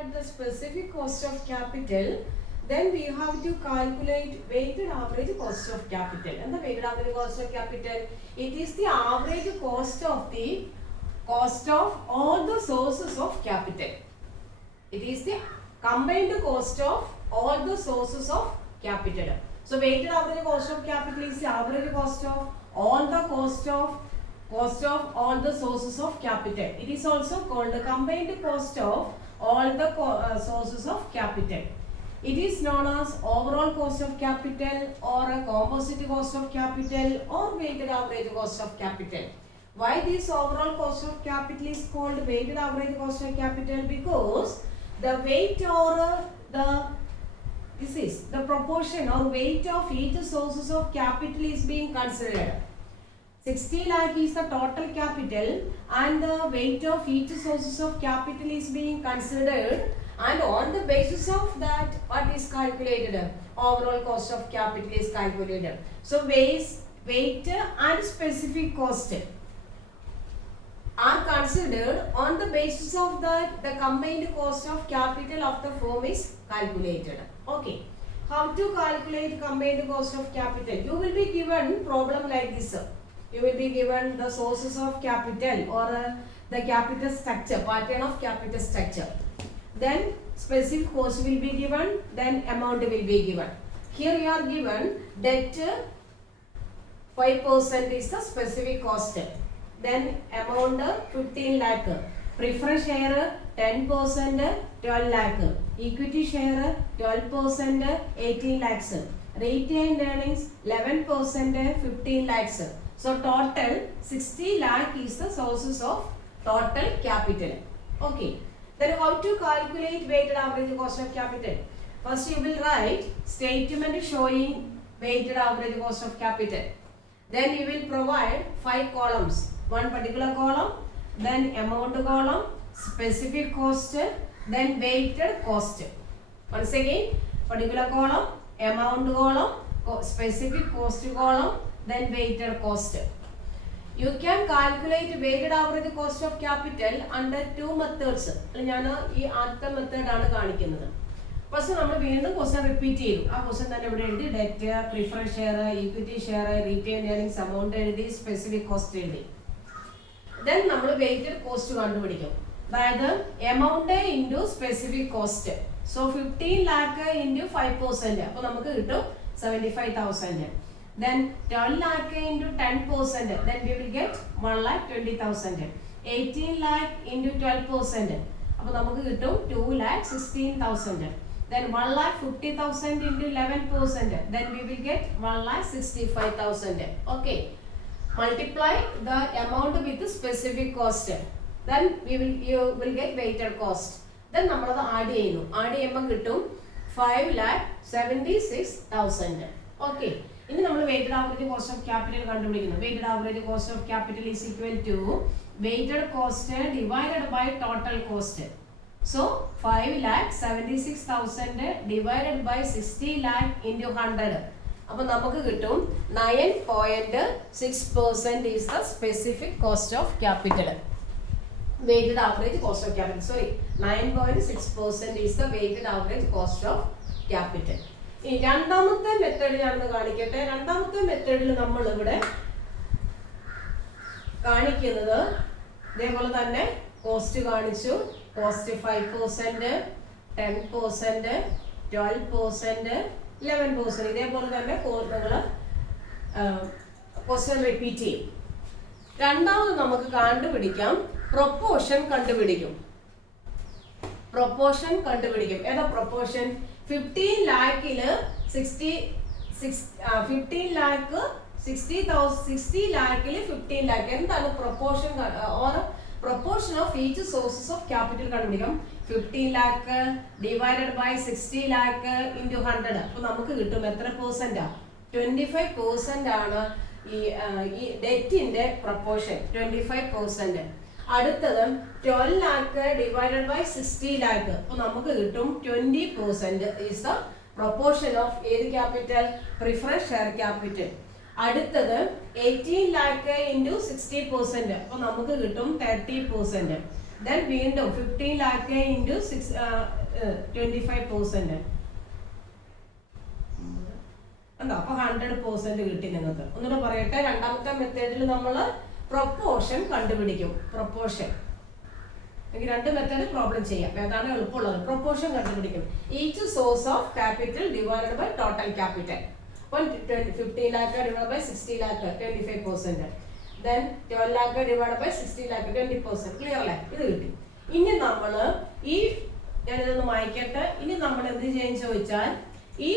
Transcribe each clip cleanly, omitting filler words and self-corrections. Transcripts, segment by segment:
At the specific cost of capital, then we have to calculate weighted average cost of capital. And the weighted average cost of capital, it is the average cost of all the sources of capital. It is the combined cost of all the sources of capital. So weighted average cost of capital is the average cost of all the cost of all the sources of capital. It is also called the combined cost of all the sources of capital. It is known as overall cost of capital or a composite cost of capital or weighted average cost of capital. Why this overall cost of capital is called weighted average cost of capital? Because the weight or the proportion or weight of each sources of capital is being considered. 60 lakh is the total capital and the weight of each sources of capital is being considered, and on the basis of that what is calculated? Overall cost of capital is calculated. So weight and specific cost are considered. On the basis of that, the combined cost of capital of the firm is calculated. Okay. How to calculate combined cost of capital? You will be given problem like this. You will be given the sources of capital or the capital structure, pattern of capital structure. Then specific cost will be given, then amount will be given. Here you are given debt 5% is the specific cost. Then amount 15 lakh. Preference share 10%, 12 lakh. Equity share 12%, 18 lakhs. Retained earnings 11%, 15 lakhs. So total 60 lakh is the sources of total capital. Okay. Then how to calculate weighted average cost of capital? First you will write statement showing weighted average cost of capital. Then you will provide 5 columns. One particular column, then amount column, specific cost, then weighted cost. Once again, particular column, amount column, specific cost column, then weighted cost. You can calculate weighted average cost of capital under 2 methods. ഞാൻ ഈ ആദ്യത്തെ മെത്തേഡാണ് കാണിക്കുന്നത്. First നമ്മൾ വീണ്ടും question repeat ചെയ്തു. ആ question തന്നെ ഇവിടെ എഴുതി debt, preference share, equity share, retain earnings, amount എഴുതി, സ്പെസിഫിക് കോസ്റ്റ് എഴുതി. ദെൻ നമ്മൾ വെയ്റ്റഡ് കോസ്റ്റ് കണ്ടുപിടിക്കും. അതായത് amount into specific cost. So 15 lakh into 5%. അപ്പോൾ നമുക്ക് കിട്ടും 75,000. Then 12 lakh into 10%, then we will get 1,20,000. 18 lakh into 12%, അപ്പോൾ നമുക്ക് കിട്ടും 2,16,000. Then 1,50,000 into 11%, then we will get 1,65,000. Okay. Multiply the amount with the specific cost. Then you will get weighted cost. Then നമ്മളത് add ചെയ്യുന്നു. Add ചെയ്യുമ്പോൾ കിട്ടും 5,76,000. Okay. ഇനി നമ്മൾ weighted average cost of capital കണ്ടുപിടിക്കുന്നു. weighted average cost of capital is equal to weighted cost divided by total cost. So 5,76,000 divided by 60 lakh into 100. അപ്പോൾ നമുക്ക് കിട്ടും 9.6% is the specific cost of capital. weighted average cost of capital. Sorry, 9.6% is the weighted average cost of capital. ഈ രണ്ടാമത്തെ method ഞാനൊന്ന് കാണിക്കട്ടെ. രണ്ടാമത്തെ മെത്തേഡിൽ നമ്മൾ ഇവിടെ കാണിക്കുന്നത് ഇതേപോലെ തന്നെ കോസ്റ്റ് കാണിച്ചു. കോസ്റ്റ് 5%, 10%, 12%, 11%. ഇതേപോലെ തന്നെ നിങ്ങൾ ക്വസ്റ്റ്യൻ റിപ്പീറ്റ് ചെയ്യും. രണ്ടാമത് നമുക്ക് കണ്ടുപിടിക്കാം പ്രൊപ്പോർഷൻ കണ്ടുപിടിക്കും. പ്രൊപ്പോർഷൻ കണ്ടുപിടിക്കും. ഏതാ പ്രൊപ്പോർഷൻ? 15 ലാഖില് 60 ലാഖില് 15 ലാഖ് എന്താണ് proportion or proportion of each sources of capital കണ്ടുപിടിക്കാം. 15 lakh divided by 60 lakh into 100. അപ്പോൾ നമുക്ക് കിട്ടും എത്ര പെർസെന്റാ? 25% ആണ് ഈ ഡെറ്റിന്റെ പ്രൊപ്പോർഷൻ. 25%. അടുത്തത് 12 lakh divided by 60 lakh. അപ്പോൾ നമുക്ക് കിട്ടും 20% is the proportion of ഏത് ക്യാപിറ്റൽ? Preference share capital. അടുത്തത് 18 lakh into 60%. അപ്പോൾ നമുക്ക് കിട്ടും 30%. Then വീണ്ടും 15 lakh into 25%. ഉണ്ടോ? അപ്പോൾ 100% കിട്ടി നിങ്ങൾക്ക്. ഒന്നുകൂടെ പറയട്ടെ, രണ്ടാമത്തെ മെത്തേഡിൽ നമ്മൾ പ്രൊപ്പോർഷൻ കണ്ടുപിടിക്കും. പ്രൊപ്പോർഷൻ എനിക്ക് രണ്ട് മെത്തേഡ് പ്രോബ്ലം ചെയ്യാം, ഏതാണ് എളുപ്പമുള്ളത്. പ്രൊപ്പോർഷൻ കണ്ടുപിടിക്കും. Each source of capital divided by total capital. അപ്പോൾ 15 lakh divided by 60 lakh 25%. Then 12 lakh divided by 60 lakh 20%. Clear അല്ലേ? ഇത് കിട്ടി. ഇനി നമ്മൾ ഈ ഞാനിതൊന്ന് വായിക്കട്ടെ. ഇനി നമ്മൾ എന്ത് ചെയ്യാൻ ചോദിച്ചാൽ ഈ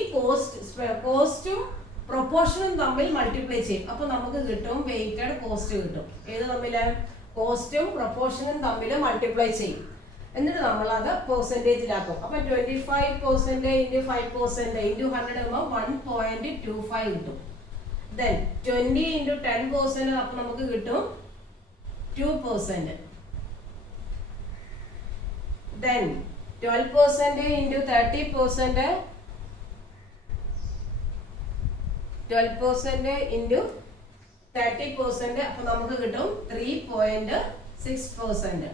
കോസ്റ്റും പ്രൊപ്പോർഷനും തമ്മിൽ മൾട്ടിപ്ലൈ ചെയ്യും. അപ്പൊ നമുക്ക് കിട്ടും വെയിറ്റഡ് കോസ്റ്റ് കിട്ടും. ഏത് തമ്മില്? കോസ്റ്റും പ്രൊപ്പോർഷനും തമ്മിൽ മൾട്ടിപ്ലൈ ചെയ്യും. എന്നിട്ട് നമ്മൾ അത് പെർസെന്റേജിലാക്കും. അപ്പൊ 25% into 5% into 100 ആകുമ്പോൾ 1.25 കിട്ടും. Then 20 into 10% അപ്പൊ നമുക്ക് കിട്ടും 2%. Then 12% into 30%, 12% into 30% അപ്പൊ നമുക്ക് കിട്ടും 3.6%.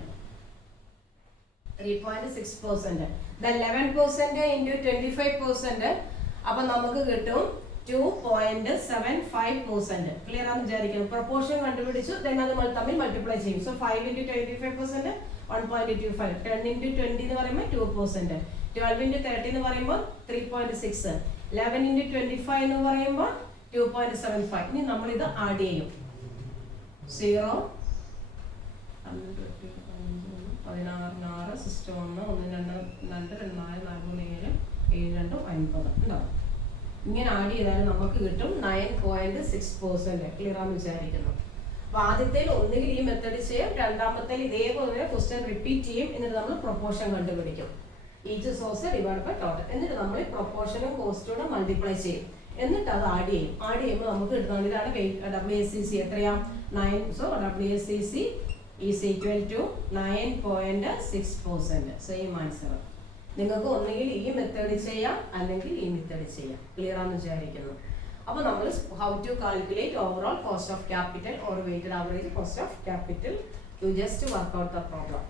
3.6%. Then 11% into 25% അപ്പൊ നമുക്ക് കിട്ടും 2.75%. ക്ലിയർ ആണെന്ന് വിചാരിക്കുന്നു. പ്രൊപ്പോർഷൻ കണ്ടുപിടിച്ചു, then അത് തമ്മിൽ മൾട്ടിപ്ലൈ ചെയ്യും. So 5 into 25% 1.25. 10 into 20 എന്ന് പറയുമ്പോൾ 2%. 12 into 30 എന്ന് പറയുമ്പോൾ 3.6. 11 into 25 എന്ന് പറയുമ്പോൾ 2.75. ഇനി നമ്മൾ ഇത് ആഡ് ചെയ്യും. 0 16 സിസ്റ്റം 1 1 2 2 4 4 7 7 2 9 ഉണ്ടാവും. ഇങ്ങനെ ആഡ് ചെയ്താൽ നമുക്ക് കിട്ടും 9.6%. ക്ലിയർ ആണെന്ന് വിചാരിക്കുന്നു. അപ്പൊ ആദ്യത്തേൽ ഒന്നുകിൽ ഈ മെത്തേഡ് ചെയ്യും, രണ്ടാമത്തേൽ ഇതേപോലെ ക്വസ്റ്റ്യൻ റിപ്പീറ്റ് ചെയ്യും. എന്നിട്ട് നമ്മൾ പ്രൊപ്പോർഷൻ കണ്ടുപിടിക്കും. Each source divide by total. എന്നിട്ട് നമ്മൾ പ്രൊപ്പോർഷനും കോസ്റ്റൂടെ മൾട്ടിപ്ലൈ ചെയ്യും. എന്നിട്ട് അത് ആഡ് ചെയ്യും. ആഡ് ചെയ്യുമ്പോൾ നമുക്ക് കിട്ടുന്നത് ഇതാണ് WACC എത്രയാ? 9. So WACC is equal to 9.6%. Same answer. നിങ്ങൾക്ക് ഒന്നുകിൽ ഈ മെത്തേഡ് ചെയ്യാം, അല്ലെങ്കിൽ ഈ മെത്തേഡ് ചെയ്യാം. ക്ലിയർ ആണെന്ന് വിചാരിക്കുന്നു. അപ്പോൾ നമ്മൾ how to calculate overall cost of capital or weighted average cost of capital. You just work out the problem.